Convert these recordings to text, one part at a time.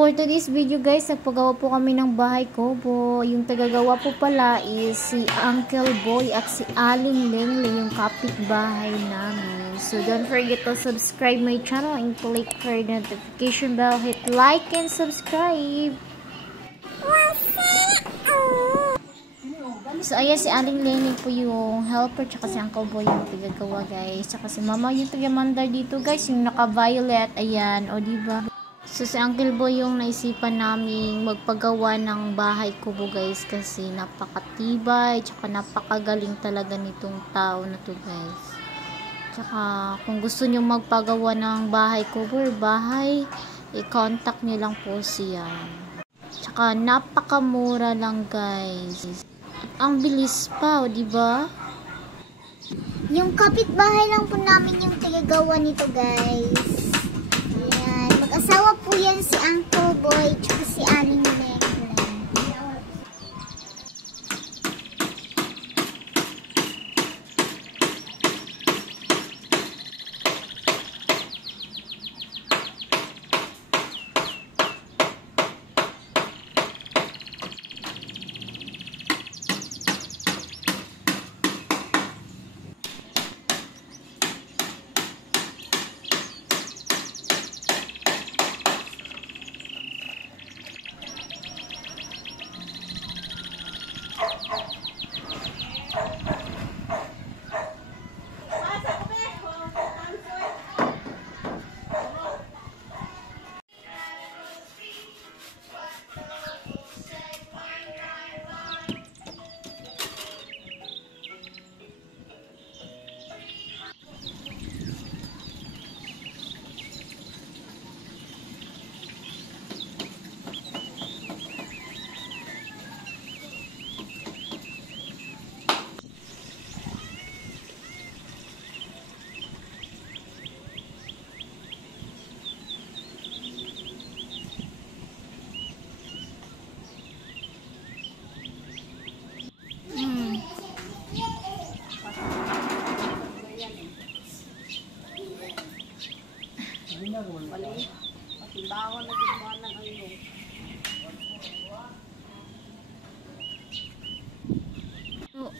for today's video guys, nagpagawa po kami ng bahay kubo. Yung tagagawa po pala is si Uncle Boy at si Aling Lengle, yung kapitbahay namin. So don't forget to subscribe my channel and click for the notification bell. Hit like and subscribe. So ayan, si Aling Lengle po yung helper, tsaka si Uncle Boy yung tagagawa guys. Tsaka si Mama yung tagamandar dito guys, yung naka-violet. Ayan, o diba? So, si Uncle Boy yung naisipan namin magpagawa ng bahay kubo guys, kasi napakatibay, tsaka napakagaling talaga nitong tao na to guys. Tsaka kung gusto nyo magpagawa ng bahay kubo or bahay, i-contact nyo lang po siya. Tsaka napakamura lang guys. At ang bilis pa, o diba? Yung kapitbahay lang po namin yung tagagawa nito guys. Asawa po yan si Uncle Boy tsaka si Aling Lengle.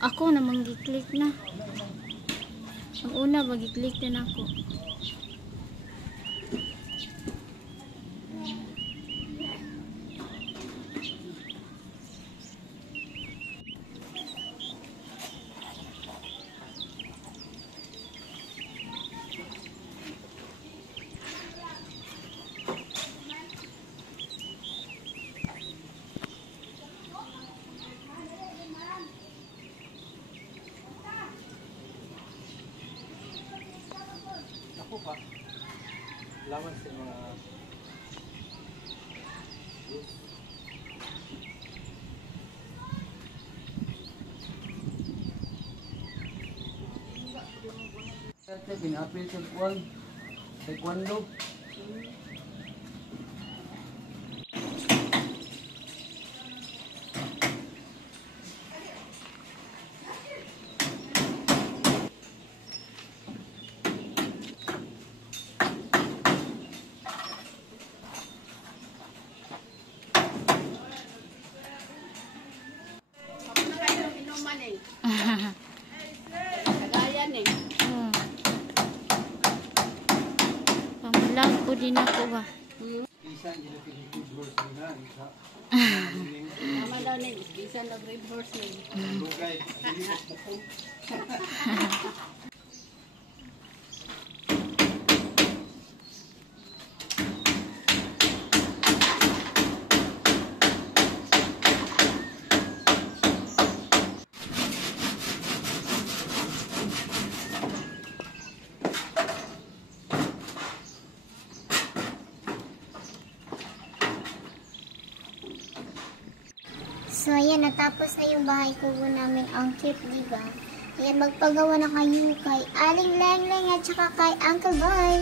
Ako na mag-click na. Ang una, mag-click na ako. Pa lawan sa mga sa pinapil sa kuwan taekwondo. Kagayan eh. Pamalag po din ako ba? Isa hindi na pinag-reverse nila. Mama daw na isa nag-reverse nila. Lugay. So, ayan, natapos na yung bahay kubo namin, ang cute, diba? Ayan, magpagawa na kayo kay Aling Lengle at saka kay Uncle Boy.